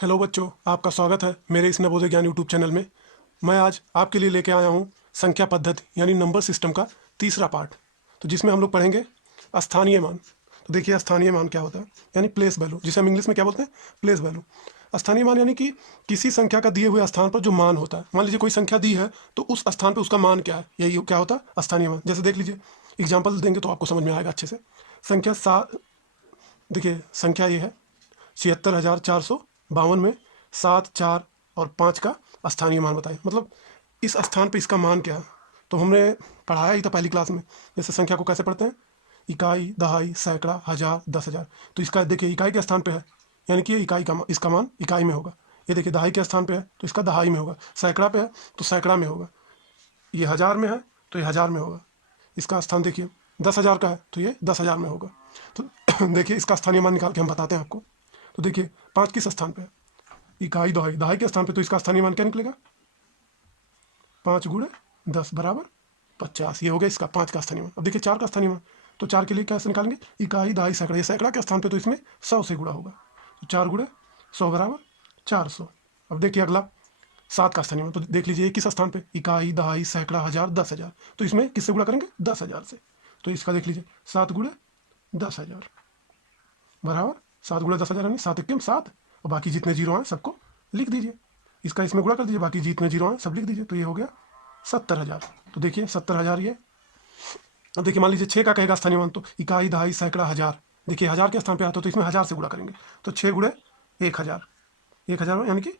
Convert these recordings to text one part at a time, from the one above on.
Hello बच्चों, आपका स्वागत है मेरे इस नवोदय ज्ञान यूट्यूब चैनल में। मैं आज आपके लिए लेके आया हूँ संख्या पद्धति यानी नंबर सिस्टम का तीसरा पार्ट, तो जिसमें हम लोग पढ़ेंगे स्थानीय मान। तो देखिए, स्थानीय मान क्या होता है, यानी प्लेस वैल्यू, जिसे हम इंग्लिश में क्या बोलते हैं, प्लेस वैल्यू। स्थानीय मान यानी कि किसी संख्या का दिए हुए स्थान पर जो मान होता है। मान लीजिए कोई संख्या दी है तो उस स्थान पर उसका मान क्या है, यही क्या होता है स्थानीय मान। जैसे देख लीजिए, एग्जाम्पल देंगे तो आपको समझ में आएगा अच्छे से। संख्या देखिए, संख्या ये है 76,452 में 7, 4 और 5 का स्थानीय मान बताइए। मतलब इस स्थान पे इसका मान क्या है, तो हमने पढ़ाया ही था पहली क्लास में। जैसे संख्या को कैसे पढ़ते हैं, इकाई, दहाई, सैकड़ा, हजार, 10,000। तो इसका देखिए इकाई के स्थान पे है, यानी कि ये इकाई का इसका मान इकाई में होगा। ये देखिए दहाई के स्थान पे है तो इसका दहाई में होगा। सैकड़ा पे है तो सैकड़ा में होगा। ये हजार में है तो ये हजार में होगा। इसका स्थान देखिए 10,000 का है तो ये 10,000 में होगा। तो देखिए इसका स्थानीय मान निकाल के हम बताते हैं आपको। तो देखिए 5 किस स्थान पे है, इकाई, दहाई, दहाई के स्थान पे, तो इसका स्थानीय मान क्या निकलेगा, 5 × 10 बराबर 50। ये हो गया इसका 5 का स्थानीय मान। अब देखिए 4 का स्थानीय मान, तो 4 के लिए कैसे निकालेंगे, इकाई, दहाई, सैकड़ा। ये सैकड़ा के स्थान पे तो इसमें 100 से गुणा होगा, तो 4 × 100 बराबर 400। अब देखिए अगला 7 का स्थानीय मान, तो देख लीजिए किस स्थान पे, इकाई, दहाई, सैकड़ा, हजार, 10,000। तो इसमें किससे गुणा करेंगे, 10,000 से। तो इसका देख लीजिए 7 × 10,000 बराबर 7 × 10,000 यानी 7 × 7, और बाकी जितने जीरो हैं सबको लिख दीजिए। इसका इसमें गुणा कर दीजिए, बाकी जितने जीरो हैं सब लिख दीजिए। तो ये हो गया 70,000। तो देखिए 70,000 ये। अब देखिए मान लीजिए 6 का कहेगा स्थानीय मान, तो इकाई, दहाई, सैकड़ा, हजार। देखिए हजार के स्थान पे आता है तो इसमें हजार से गुणा करेंगे, तो 6 × 1,000, 1,000 यानी कि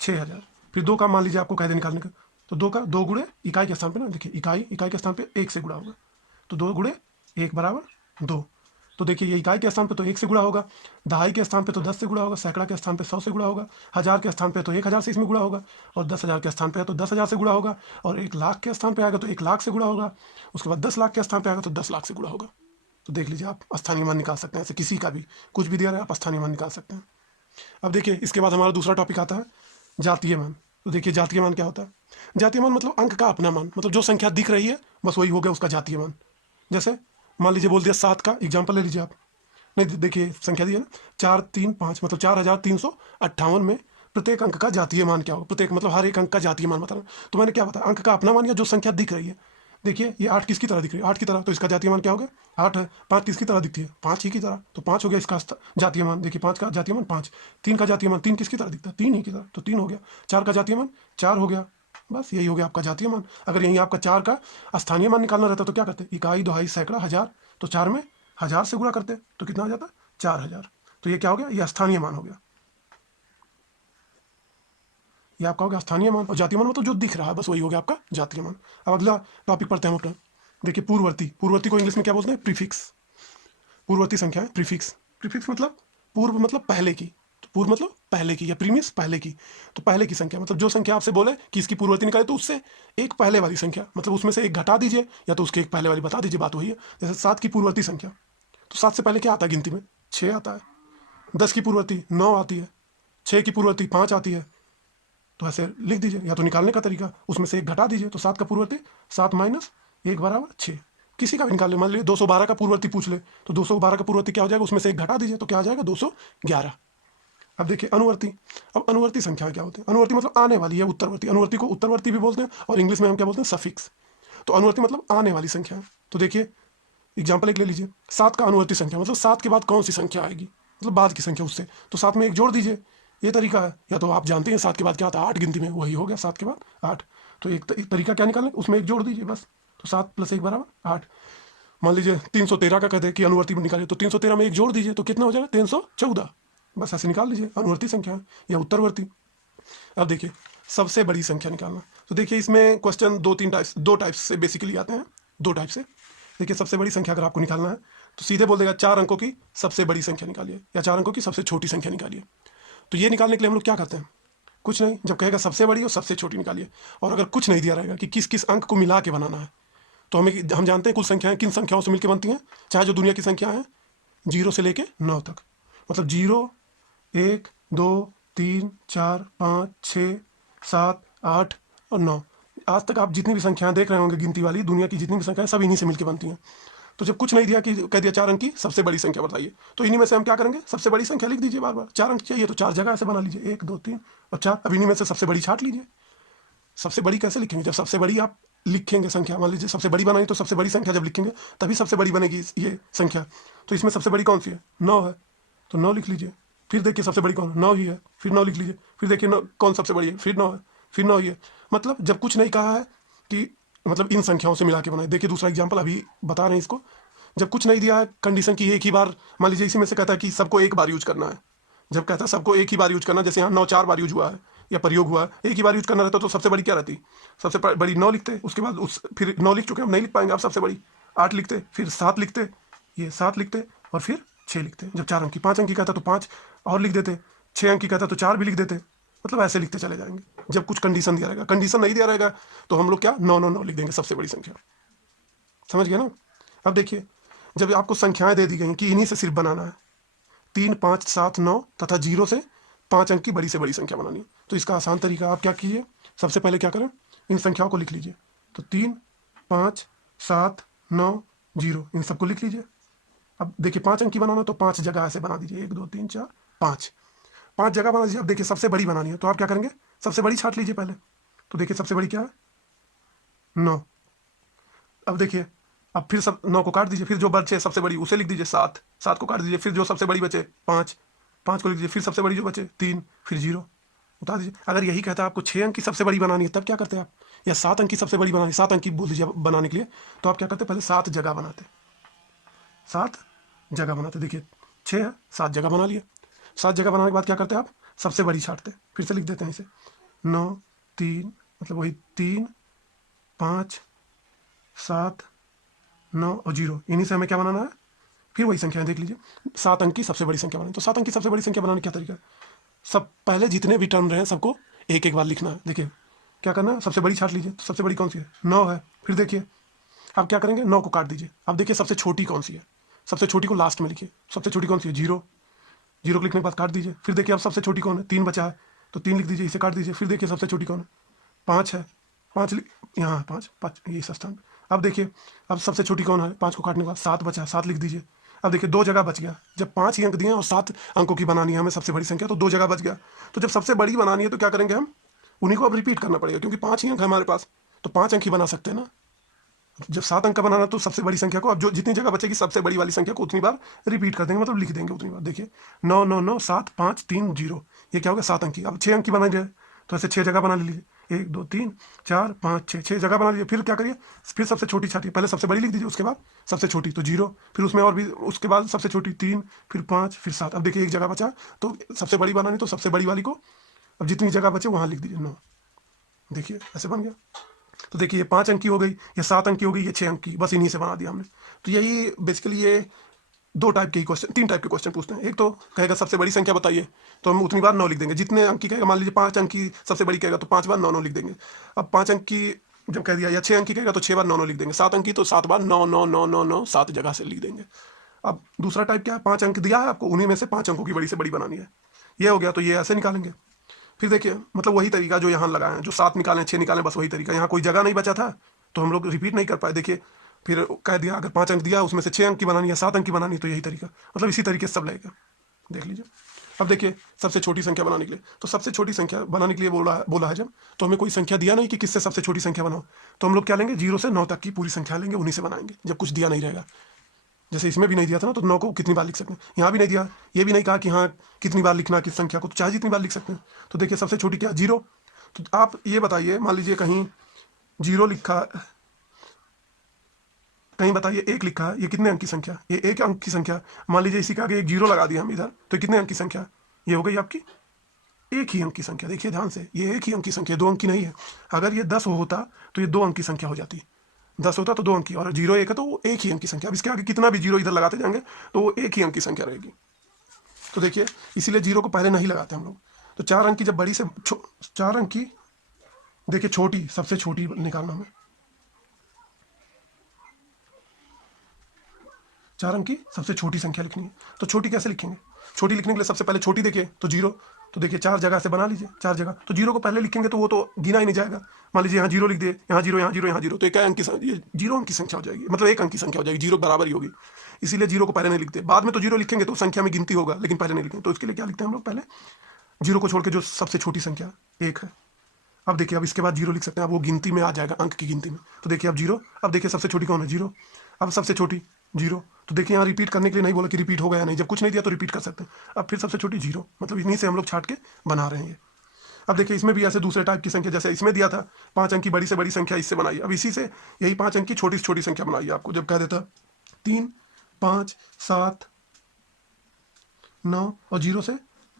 6,000। फिर 2 का मान लीजिए आपको कह दे निकालने का, तो 2 इकाई के स्थान पे ना, देखिए इकाई, इकाई के स्थान पे 1 से गुणा होगा, तो 2 × 1 बराबर 2। तो देखिए ये इकाई के स्थान पे तो 1 से गुणा होगा, दहाई के स्थान पे तो 10 से गुणा होगा, सैकड़ा के स्थान पे 100 से गुणा होगा, हजार के स्थान पे तो 1,000 से इसमें गुणा होगा, और 10,000 के स्थान पे है तो 10,000 से गुणा होगा, और 1,00,000 के स्थान पे आएगा तो 1,00,000 से गुणा होगा, उसके बाद 10,00,000 के स्थान पे आएगा तो 10,00,000 से गुणा होगा। तो देख लीजिए आप स्थानीय मान निकाल सकते हैं ऐसे, किसी का भी कुछ भी दिया रहा है आप स्थानीय मान निकाल सकते हैं। अब देखिए इसके बाद हमारा दूसरा टॉपिक आता है जातीय मान। तो देखिए जातीय मान क्या होता है, जातीय मान मतलब अंक का अपना मान, मतलब जो संख्या दिख रही है बस वही हो गया उसका जातीय मान। जैसे मान लीजिए बोल दिया 7 का एग्जाम्पल ले लीजिए आप। नहीं देखिए संख्या दी है ना, 4, 3, 5, मतलब 4,358 में प्रत्येक अंक का जातीय मान क्या होगा, प्रत्येक मतलब हर एक अंक का जातीय मान बताना। तो मैंने क्या बताया, अंक का अपना मान या जो संख्या दिख रही है। देखिए ये 8 किसकी तरह दिख रही है, 8 की तरह, तो इसका जातीय मान क्या होगा, 8 है। 5 किसकी तरह दिखती है, 5 ही की तरह, तो 5 हो गया इसका जातीय मान। देखिए 5 का जातीय मान 5। 3 का जातीय मान 3 किसकी तरह दिखता है, 3 ही की तरह, तो 3 हो गया। 4 का जातीय मान 4 हो गया। बस यही हो गया आपका जातीय मान। अगर यहीं आपका 4 का स्थानीय मान निकालना रहता तो क्या करते, इकाई, दहाई, सैकड़ा, हजार, तो 4 में हजार से गुणा करते तो कितना हो जाता, 4,000। तो ये क्या हो गया, ये स्थानीय मान हो गया। ये आपका हो गया स्थानीय मान, और जातीय मान मतलब जो दिख रहा है बस वही हो गया आपका जातीय मान। अब अगला टॉपिक पढ़ते हैं हम अपना। देखिए पूर्ववर्ती, पूर्ववर्ती को इंग्लिश में क्या बोलते हैं, प्रीफिक्स। पूर्ववर्ती संख्या है प्रीफिक्स। प्रीफिक्स मतलब पूर्व मतलब पहले की, तो पूर्व मतलब पहले की, या प्रीमिस पहले की। तो पहले की संख्या मतलब जो संख्या आपसे बोले कि इसकी पूर्ववर्ती निकाले, तो उससे एक पहले वाली संख्या, मतलब उसमें से एक घटा दीजिए या तो उसके एक पहले वाली बता दीजिए, बात वही है। जैसे 7 की पूर्ववर्ती संख्या, तो 7 से पहले क्या आता है गिनती में, 6 आता है। 10 की पूर्ववर्ती 9 आती है। 6 की पूर्ववर्ती 5 आती है। तो ऐसे लिख दीजिए, या तो निकालने का तरीका उसमें से एक घटा दीजिए, तो 7 का पूर्ववर्ती 7 - 1 बराबर 6। किसी का भी निकाल ले, मान लीजिए 212 का पूर्ववर्ती पूछ ले, तो 212 का पूर्ववर्ती क्या हो जाएगा, उसमें से एक घटा दीजिए तो क्या आ जाएगा, 211। अब देखिए अनुवर्ती। अब अनुवर्ती संख्या क्या होती है, अनुवर्ती मतलब आने वाली है, उत्तरवर्ती। अनुवर्ती को उत्तरवर्ती भी बोलते हैं, और इंग्लिश में हम क्या बोलते हैं, सफिक्स। तो अनुवर्ती मतलब आने वाली संख्या है। तो देखिए एग्जाम्पल एक ले लीजिए, 7 का अनुवर्ती संख्या मतलब 7 के बाद कौन सी संख्या आएगी, मतलब बाद की संख्या उससे, तो 7 में एक जोड़ दीजिए। ये तरीका है, या तो आप जानते हैं 7 के बाद क्या आता है, 8 गिनती में, वही हो गया 7 के बाद 8। तो एक तरीका क्या निकालें, उसमें एक जोड़ दीजिए बस, तो 7 + 1 बराबर 8। मान लीजिए 313 का कहते हैं कि अनुवर्ती में निकालिए, तो 313 में एक जोड़ दीजिए तो कितना हो जाएगा, 314। बस ऐसे निकाल लीजिए अनुवर्ती संख्या या उत्तरवर्ती। अब देखिए सबसे बड़ी संख्या निकालना। तो देखिए इसमें क्वेश्चन दो टाइप्स से बेसिकली आते हैं, दो टाइप से। देखिए सबसे बड़ी संख्या अगर आपको निकालना है तो सीधे बोल देगा 4 अंकों की सबसे बड़ी संख्या निकालिए, या 4 अंकों की सबसे छोटी संख्या निकालिए। तो ये निकालने के लिए हम लोग क्या करते हैं, कुछ नहीं, जब कहेगा सबसे बड़ी और सबसे छोटी निकालिए, और अगर कुछ नहीं दिया रहेगा कि किस किस अंक को मिला के बनाना है, तो हम जानते हैं कुल संख्याएं किन संख्याओं से मिलकर बनती हैं, चाहे जो दुनिया की संख्या है 0 से लेके 9 तक। मतलब 0, 1, 2, 3, 4, 5, 6, 7, 8 और 9। आज तक आप जितनी भी संख्याएं देख रहे होंगे गिनती वाली, दुनिया की जितनी भी संख्याएं सब इन्हीं से मिलकर बनती हैं। तो जब कुछ नहीं दिया कि कह दिया 4 अंक की सबसे बड़ी संख्या बताइए, तो इन्हीं में से हम क्या करेंगे, सबसे बड़ी संख्या लिख दीजिए बार बार। 4 अंक चाहिए तो 4 जगह ऐसे बना लीजिए, 1 2 3 और 4। अब इन्हीं में से सबसे बड़ी छांट लीजिए। सबसे बड़ी कैसे लिखेंगे, जब सबसे बड़ी आप लिखेंगे संख्या, मान लीजिए सबसे बड़ी बनाई तो सबसे बड़ी संख्या जब लिखेंगे तभी सबसे बड़ी बनेगी ये संख्या। तो इसमें सबसे बड़ी कौन सी है, 9 है, तो 9 लिख लीजिए। फिर देखिए सबसे बड़ी कौन, 9 ही है, फिर 9 लिख लीजिए। फिर देखिए 9 कौन सबसे बड़ी है, फिर 9 है, फिर 9 ही है। मतलब जब कुछ नहीं कहा है कि मतलब इन संख्याओं से मिला के बनाए। देखिए दूसरा एग्जाम्पल अभी बता रहे हैं इसको। जब कुछ नहीं दिया है कंडीशन की एक ही बार, मान लीजिए इसी में से कहता है कि सबको एक बार यूज करना है। जब कहता है सबको एक ही बार यूज करना, जैसे यहाँ 9 4 बार यूज हुआ है या प्रयोग हुआ है, एक ही बार यूज करना रहता तो सबसे बड़ी क्या रहती, सबसे बड़ी 9 लिखते, उसके बाद उस फिर 9 लिख चुके हम नहीं लिख पाएंगे आप सबसे बड़ी, 8 लिखते, फिर 7 लिखते, ये 7 लिखते और फिर 6 लिखते। जब 4 अंक की 5 अंक की कहता तो 5 और लिख देते, 6 अंक की कहता तो 4 भी लिख देते। मतलब ऐसे लिखते चले जाएंगे जब कुछ कंडीशन दिया रहेगा। कंडीशन नहीं दिया रहेगा तो हम लोग क्या 9 9 9 लिख देंगे सबसे बड़ी संख्या। समझ गए ना। अब देखिए जब आपको संख्याएं दे दी गई कि इन्हीं से सिर्फ बनाना है, 3 5 7 9 तथा 0 से 5 अंक की बड़ी से बड़ी संख्या बनानी है, तो इसका आसान तरीका आप क्या कीजिए, सबसे पहले क्या करें, इन संख्याओं को लिख लीजिए। तो 3 5 7 9 0 इन सबको लिख लीजिए। अब देखिए 5 अंक की बनाना तो 5 जगह ऐसे बना दीजिए, 1 2 3 4 5, 5 जगह बना दीजिए। अब देखिए सबसे बड़ी बनानी है तो आप क्या करेंगे, सबसे बड़ी छांट लीजिए पहले। तो देखिए सबसे बड़ी क्या है, 9। अब देखिए अब फिर सब 9 को काट दीजिए, फिर जो बचे सबसे बड़ी उसे लिख दीजिए 7, 7 को काट दीजिए, फिर जो सबसे बड़ी बचे 5, 5 को लिख दीजिए, फिर सबसे बड़ी जो बचे 3, फिर 0 बता दीजिए। अगर यही कहता है आपको 6 अंक की सबसे बड़ी बनानी है तब क्या करते हैं आप, या 7 अंक की सबसे बड़ी बनानी, 7 अंक की बोल दीजिए बनाने के लिए, तो आप क्या करते, पहले 7 जगह बनाते, 7 जगह बनाते। देखिए 6 है, 7 जगह बना लिए। 7 जगह बनाने के बाद क्या करते हैं आप, सबसे बड़ी छाटते, फिर से लिख देते हैं इसे 9 3, मतलब वही 3 5 7 9 और 0, इन्हीं से हमें क्या बनाना है, फिर वही संख्या देख लीजिए 7 अंक की सबसे बड़ी संख्या बनानी। तो 7 अंक की सबसे बड़ी संख्या बनाने का क्या तरीका है, सब पहले जितने भी टर्म रहे हैं सबको एक एक बार लिखना है। देखिए क्या करना है, सबसे बड़ी छाट लीजिए, तो सबसे बड़ी कौन सी है, 9 है। फिर देखिए अब क्या करेंगे, 9 को काट दीजिए। अब देखिए सबसे छोटी कौन सी है, सबसे छोटी को लास्ट में लिखिए। सबसे छोटी कौन सी है, 0, 0 को लिखने के बाद काट दीजिए। फिर देखिए अब सबसे छोटी कौन है, 3 बचा है तो 3 लिख दीजिए, इसे काट दीजिए। फिर देखिए सबसे छोटी कौन है, 5 है, 5 यहाँ 5 5 ये इस स्थान पे। अब देखिए अब सबसे छोटी कौन है, 5 को काटने के बाद 7 बचा है, 7 लिख दीजिए। अब देखिए 2 जगह बच गया, जब 5 ही अंक दिए और 7 अंकों की बनानी है हमें सबसे बड़ी संख्या, तो 2 जगह बच गया। तो जब सबसे बड़ी बनानी है तो क्या करेंगे हम, उन्हीं को अब रिपीट करना पड़ेगा क्योंकि 5 ही अंक है हमारे पास, तो 5 अंक ही बना सकते हैं ना। जब 7 अंक का बनाना तो सबसे बड़ी संख्या को अब जो जितनी जगह बचेगी सबसे बड़ी वाली संख्या को उतनी बार रिपीट कर देंगे, मतलब लिख देंगे उतनी बार। देखिए 9 9 9 7 5 3 0, ये क्या होगा 7 अंक की। अब 6 अंक की बनानी है तो ऐसे 6 जगह बना लीजिए, 1 2 3 4 5 6, 6 जगह बना लीजिए। फिर क्या करिए, फिर सबसे छोटी छाटिए, पहले सबसे बड़ी लिख दीजिए, उसके बाद सबसे छोटी तो 0, फिर उसमें और भी उसके बाद सबसे छोटी 3, फिर 5, फिर 7। अब देखिए एक जगह बचा तो सबसे बड़ी बनानी, तो सबसे बड़ी वाली को अब जितनी जगह बचे वहाँ लिख दीजिए 9। देखिए ऐसे बन गया। तो देखिए ये 5 अंक की हो गई, ये 7 अंक की हो गई, ये 6 अंक की, बस इन्हीं से बना दिया हमने। तो यही बेसिकली ये 2 टाइप के क्वेश्चन, 3 टाइप के क्वेश्चन पूछते हैं। एक तो कहेगा सबसे बड़ी संख्या बताइए, तो हम उतनी बार 9 लिख देंगे जितने अंक की कहेगा। मान लीजिए 5 अंक की सबसे बड़ी कहेगा तो 5 बार 9 9 लिख देंगे। अब 5 अंक की जब कह दिया, या 6 अंक की कहेगा तो 6 बार 9 9 लिख देंगे। 7 अंक की तो 7 बार 9 9 9 9 9 7 जगह से लिख देंगे। अब दूसरा टाइप क्या है, 5 अंक दिया है आपको, उन्हीं में से 5 अंकों की बड़ी से बड़ी बनानी है, ये हो गया, तो ये ऐसे निकालेंगे। फिर देखिए मतलब वही तरीका जो यहाँ लगाए हैं, जो 7 निकालें 6 निकालें, बस वही तरीका। यहाँ कोई जगह नहीं बचा था तो हम लोग रिपीट नहीं कर पाए। देखिए फिर कह दिया अगर 5 अंक दिया उसमें से 6 अंक की बनानी है, 7 अंक की बनानी है, तो यही तरीका, मतलब इसी तरीके से सब लगेगा। देख लीजिए। अब देखिए सबसे छोटी संख्या बनाने के लिए, तो सबसे छोटी संख्या बनाने के लिए बोला है जब, तो हमें कोई संख्या दिया नहीं कि किससे सबसे छोटी संख्या बनाओ, तो हम लोग क्या लेंगे, 0 से 9 तक की पूरी संख्या लेंगे, उन्हीं से बनाएंगे जब कुछ दिया नहीं रहेगा। जैसे इसमें भी नहीं दिया था ना, तो 9 को कितनी बार लिख सकते हैं, यहाँ भी नहीं दिया, ये भी नहीं कहा कि हाँ कितनी बार लिखना किस संख्या को, तो चाहे जितनी बार लिख सकते हैं। तो देखिए सबसे छोटी क्या, 0। तो आप ये बताइए, मान लीजिए कहीं 0 लिखा, कहीं बताइए 1 लिखा है, ये कितने अंक की संख्या, ये 1 अंक की संख्या। मान लीजिए इसी के आगे एक 0 लगा दिया हम इधर, तो कितने अंक की संख्या, ये हो गई आपकी 1 ही अंक की संख्या। देखिए ध्यान से, ये 1 ही अंक की संख्या, 2 अंक की नहीं है। अगर ये 10 होता तो ये 2 अंक की संख्या हो जाती, 10 होता तो 2 अंक की, और 0 1 है तो वो 1 ही अंक की संख्या। अब इसके आगे कितना भी 0 इधर लगाते जाएंगे तो वो 1 ही अंक की संख्या रहेगी। तो देखिए इसीलिए 0 को पहले नहीं लगाते हम लोग। तो 4 अंक की जब बड़ी से 4 अंक की, देखिए छोटी, सबसे छोटी निकालना हमें, 4 अंक की सबसे छोटी संख्या लिखनी है। तो छोटी कैसे लिखेंगे, छोटी लिखने के लिए सबसे पहले छोटी देखिए तो 0, तो देखिए 4 जगह से बना लीजिए, 4 जगह। तो जीरो को पहले लिखेंगे तो वो तो गिना ही नहीं जाएगा। मान लीजिए यहाँ जीरो लिख दिए, यहाँ जीरो, यहाँ जीरो, यहाँ जीरो, तो क्या अंक की ये 0 अंक की संख्या हो जाएगी, मतलब 1 अंक की संख्या हो जाएगी, जीरो बराबर ही होगी। इसीलिए जीरो को पहले नहीं लिखते। बाद में तो जीरो लिखेंगे तो संख्या में गिनती होगा, लेकिन पहले नहीं लिखेंगे। तो इसके लिए क्या लिखते हैं हम लोग, पहले जीरो को छोड़ के जो सबसे छोटी संख्या 1 है। अब देखिए, अब इसके बाद जीरो लिख सकते हैं, अब वो गिनती में आ जाएगा, अंक की गिनती में। तो देखिए अब जीरो, अब देखिए सबसे छोटी कौन है, जीरो। अब सबसे छोटी जीरो। तो देखिए यहाँ रिपीट करने के लिए नहीं बोला कि रिपीट होगा या नहीं, जब कुछ नहीं दिया तो रिपीट कर सकते हैं। अब फिर सबसे छोटी जीरो, मतलब इन्हीं से हम लोग छाट के बना रहे हैं। अब देखिए इसमें भी ऐसे दूसरे टाइप की संख्या, जैसे इसमें दिया था 5 अंक की बड़ी से बड़ी संख्या, इससे बनाई। अब इसी से यही 5 अंक की छोटी से छोटी संख्या बनाई आपको, जब कह देता 3, 5, 7, 9 और 0 से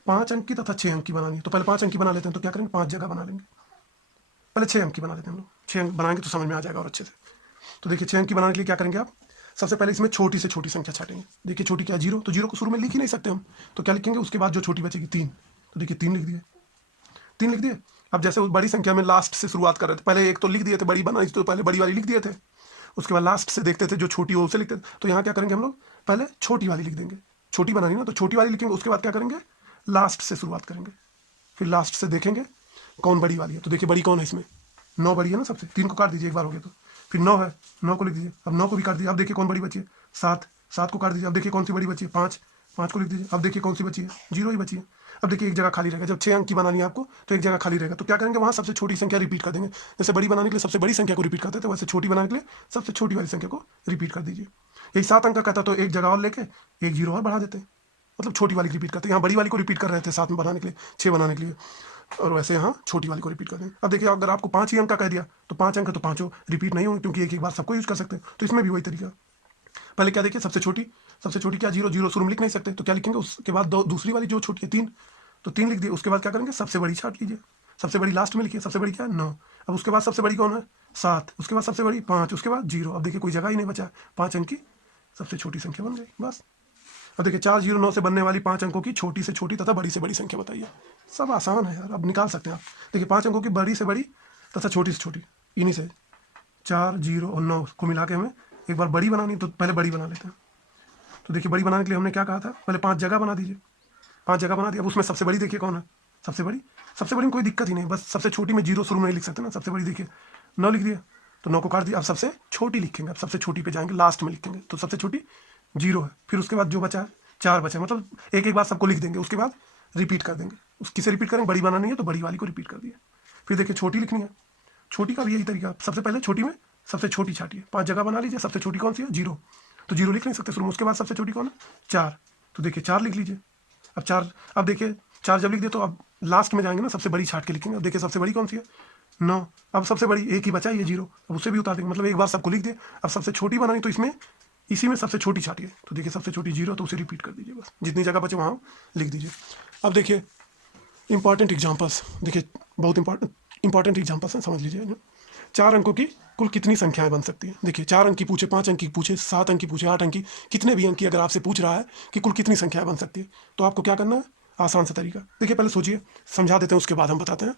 5 अंक की तथा 6 अंक की बनानी है। तो पहले 5 अंक की बना लेते हैं। तो क्या करेंगे, 5 जगह बना लेंगे। पहले 6 अंक की बना लेते हैं हम लोग, 6 अंक बनाएंगे तो समझ में आ जाएगा और अच्छे से। तो देखिए 6 अंक की बनाने के लिए क्या करेंगे आप, सबसे पहले इसमें छोटी से छोटी संख्या छाटेंगे। देखिए छोटी क्या है, जीरो। तो जीरो को शुरू में लिख ही नहीं सकते हम, तो क्या लिखेंगे, उसके बाद जो छोटी बचेगी 3। तो देखिए 3 लिख दिए, 3 लिख दिए। अब जैसे उस बड़ी संख्या में लास्ट से शुरुआत कर रहे थे, पहले एक तो लिख दिए थे, बड़ी बनाई तो पहले बड़ी वाली लिख दिए थे, उसके बाद लास्ट से देखते थे जो छोटी हो उसे लिखते थे। तो यहाँ क्या करेंगे हम लोग, पहले छोटी वाली लिख देंगे। छोटी बनानी ना, तो छोटी वाली लिखेंगे, उसके बाद क्या करेंगे, लास्ट से शुरुआत करेंगे, फिर लास्ट से देखेंगे कौन बड़ी वाली है। तो देखिए बड़ी कौन है इसमें, 9 बड़ी है ना सबसे। 3 को काट दीजिए, एक बार हो गया। तो फिर 9 है, 9 को लिख दीजिए। अब 9 को भी काट दीजिए। अब देखिए कौन बड़ी बची है, 7, 7 को काट दीजिए। अब देखिए कौन सी बड़ी बची है, 5, 5 को लिख दीजिए। अब देखिए कौन सी बची है, 0 ही बची है। अब देखिए एक जगह खाली रहेगा, जब 6 अंक की बनानी है आपको तो एक जगह खाली रहेगा। तो क्या करेंगे, वहाँ सबसे छोटी संख्या रिपीट कर देंगे। जैसे बड़ी बनाने के लिए सबसे बड़ी संख्या को रिपीट करते थे, वैसे छोटी बनाने के लिए सबसे छोटी वाली संख्या को रिपीट कर दीजिए। यही 7 अंक का कहता तो एक जगह और लेके एक 0 और बढ़ा देते, मतलब छोटी वाली रिपीट करते। यहाँ बड़ी वाली को रिपीट कर रहे थे 7 में बनाने के लिए, 6 बनाने के लिए, और वैसे यहाँ छोटी वाली को रिपीट कर देंगे। अब देखिए अगर आपको 5 ही अंक का कह दिया तो 5 अंक तो पाँचों रिपीट नहीं होंगे, क्योंकि एक एक बार सबको यूज कर सकते हैं। तो इसमें भी वही तरीका, पहले क्या देखिए सबसे छोटी क्या, 0, 0 शुरू में लिख नहीं सकते, तो क्या लिखेंगे, उसके बाद दूसरी वाली जो छोटी है 3, तो 3 लिख दिए। उसके बाद क्या करेंगे, सबसे बड़ी छाट लीजिए, सबसे बड़ी लास्ट में लिखिए। सबसे बड़ी क्या है, 9। अब उसके बाद सबसे बड़ी कौन है, 7। उसके बाद सबसे बड़ी 5, उसके बाद 0। अब देखिए कोई जगह ही नहीं बचा, 5 अंक की सबसे छोटी संख्या बन गई, बस। अब देखिए 4, 0, 9 से बनने वाली 5 अंकों की छोटी से छोटी तथा बड़ी से बड़ी संख्या बताइए। सब आसान है यार, अब निकाल सकते हैं आप। देखिए 5 अंकों की बड़ी से बड़ी तथा छोटी से छोटी, इन्हीं से 4, 0 और 9 को मिला के हमें एक बार बड़ी बनानी, तो पहले बड़ी बना लेते हैं। तो देखिए बड़ी बनाने के लिए हमने क्या कहा था, पहले 5 जगह बना दीजिए। 5 जगह बना दिया। अब उसमें सबसे बड़ी देखिए कौन है, सबसे बड़ी में कोई दिक्कत ही नहीं, बस सबसे छोटी में 0 शुरू में नहीं लिख सकते ना। सबसे बड़ी देखिए 9 लिख दिया, तो 9 को काट दिया। अब सबसे छोटी लिखेंगे, अब सबसे छोटी पे जाएंगे, लास्ट में लिखेंगे। तो सबसे छोटी 0 है, फिर उसके बाद जो बचा है 4 बचा, मतलब एक एक बार सबको लिख देंगे, उसके बाद रिपीट कर देंगे। किसे रिपीट करेंगे, बड़ी बनानी है तो बड़ी वाली को रिपीट कर दिया। फिर देखिए छोटी लिखनी है, छोटी का भी यही तरीका, सबसे पहले छोटी में सबसे छोटी छाटिए। 5 जगह बना लीजिए, सबसे छोटी कौन सी है, 0, तो 0 लिख नहीं सकते शुरू में। उसके बाद सबसे छोटी कौन है, 4, तो देखिए 4 लिख लीजिए। अब 4, अब देखिए 4 जब लिख दिए तो अब लास्ट में जाएंगे ना, सबसे बड़ी छाट के लिखेंगे। अब देखिए सबसे बड़ी कौन सी है, 9। अब सबसे बड़ी एक ही बचा, ये 0, अब उसे भी उतार देंगे, मतलब एक बार सबको लिख दिए। अब सबसे छोटी बनानी तो इसमें इसी में सबसे छोटी छाटिए। तो देखिए सबसे छोटी 0, तो उसे रिपीट कर दीजिए, बस जितनी जगह बचे वहाँ लिख दीजिए। अब देखिए इंपॉर्टेंट एग्जाम्पल्स, देखिए बहुत इंपॉर्टेंट एग्जाम्पल्स हैं, समझ लीजिए। 4 अंकों की कुल कितनी संख्याएं बन सकती हैं। देखिए 4 अंक की पूछे, 5 अंक की पूछे, 7 अंक की पूछे, 8 अंक की, कितने भी अंक की अगर आपसे पूछ रहा है कि कुल कितनी संख्याएं बन सकती है, तो आपको क्या करना है, आसान सा तरीका। देखिए पहले सोचिए, समझा देते हैं, उसके बाद हम बताते हैं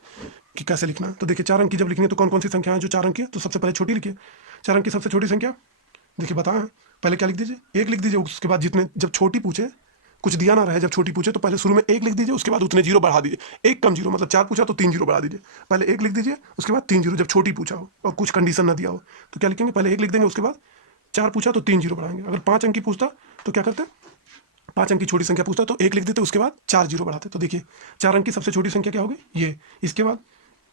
कि कैसे लिखना है। तो देखिए 4 अंक की जब लिखनी है तो कौन कौन सी संख्या है जो 4 अंक की है, तो सबसे पहले छोटी लिखिए। 4 अंक की सबसे छोटी संख्या देखिए बताएं, पहले क्या लिख दीजिए, 1 लिख दीजिए। उसके बाद जितने, जब छोटी पूछे कुछ दिया ना रहे, जब छोटी पूछे तो पहले शुरू में 1 लिख दीजिए, उसके बाद उतने 0 बढ़ा दीजिए। एक कम 0, मतलब 4 पूछा तो 3 0 बढ़ा दीजिए। पहले 1 लिख दीजिए, उसके बाद 3 0, जब छोटी पूछा हो और कुछ कंडीशन ना दिया हो तो क्या लिखेंगे, पहले 1 लिख देंगे, उसके बाद 4 पूछा तो 3 0 बढ़ाएंगे। अगर 5 अंक की पूछता तो क्या करते, 5 अंक की छोटी संख्या पूछता तो 1 लिख देते, उसके बाद 4 0 बढ़ाते। तो देखिए 4 अंक की सबसे छोटी संख्या क्या होगी, ये। इसके बाद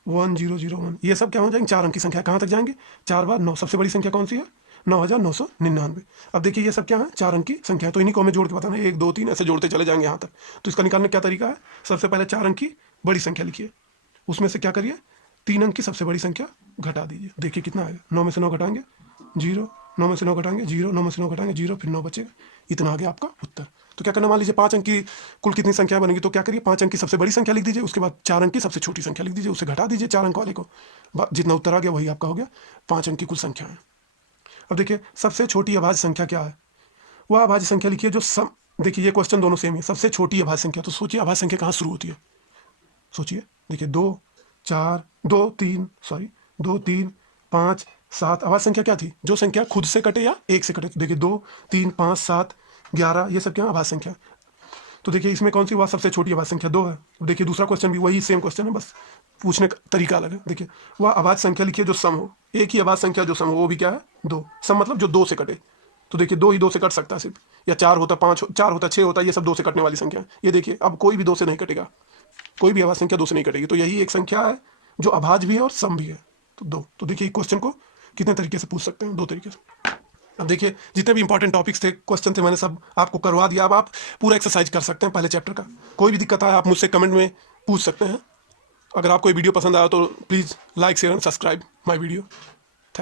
1 0 0 1, ये सब क्या हो जाएंगे, 4 अंक की संख्या। कहाँ तक जाएंगे, 4 बार 9। सबसे बड़ी संख्या कौन सी है, 9999। अब देखिए ये सब क्या है, 4 अंक की संख्या है, तो इन्हीं को हमें जोड़ के बताना है, 1 2 3 ऐसे जोड़ते चले जाएंगे यहाँ तक। तो इसका निकालने का क्या तरीका है, सबसे पहले 4 अंक की बड़ी संख्या लिखिए, उसमें से क्या करिए, 3 अंक की सबसे बड़ी संख्या घटा दीजिए। देखिए कितना आएगा, 9 में से 9 घटाएंगे 0, 9 में से 9 घटाएंगे 0, 9 में से 9 घटाएंगे 0, फिर 9 बचेगा। इतना आ गया आपका उत्तर। तो क्या करना, मान लीजिए 5 अंक की कुल कितनी संख्या बनेगी, तो क्या करिए, 5 अंक की सबसे बड़ी संख्या लिख दीजिए, उसके बाद 4 अंक की सबसे छोटी संख्या लिख दीजिए, उसे घटा दीजिए 4 अंक वाले को। जितना उत्तर आ गया वही आपका हो गया 5 अंक की कुल संख्या है। अब देखिए सबसे छोटी अभाज्य संख्या क्या है, वह अभाज्य संख्या लिखिए जो देखिए ये क्वेश्चन दोनों सेम है, सबसे छोटी अभाज्य संख्या। तो सोचिए अभाज्य संख्या कहाँ शुरू होती है, सोचिए। देखिए 2 4 2 3 सॉरी 2 3 5 7, अभाज्य संख्या क्या थी, जो संख्या खुद से कटे या 1 से कटे। तो देखिए 2 3 5 7 11, ये सब क्या अभाज्य संख्या। तो देखिए इसमें कौन सी आवाज़ सबसे छोटी आवाज़ संख्या 2 है। अब देखिए दूसरा क्वेश्चन भी वही सेम क्वेश्चन है, बस पूछने का तरीका अलग है। देखिए वह आवाज़ संख्या लिखिए जो सम हो, एक ही आवाज़ संख्या जो सम हो वो भी क्या है 2। सम मतलब जो 2 से कटे। तो देखिए 2 ही 2 से कट सकता है सिर्फ, या 4 होता, 5 4 होता, 6 होता, ये सब 2 से कटने वाली संख्या है। ये देखिए अब कोई भी 2 से नहीं कटेगा, कोई भी आवाज़ संख्या 2 से नहीं कटेगी। तो यही एक संख्या है जो अभाज्य भी है और सम भी है, तो 2। तो देखिए क्वेश्चन को कितने तरीके से पूछ सकते हैं, 2 तरीके से। अब देखिए जितने भी इंपॉर्टेंट टॉपिक्स थे, क्वेश्चन थे, मैंने सब आपको करवा दिया। अब आप पूरा एक्सरसाइज कर सकते हैं पहले चैप्टर का। कोई भी दिक्कत आए आप मुझसे कमेंट में पूछ सकते हैं। अगर आपको ये वीडियो पसंद आया तो please like share and subscribe my video.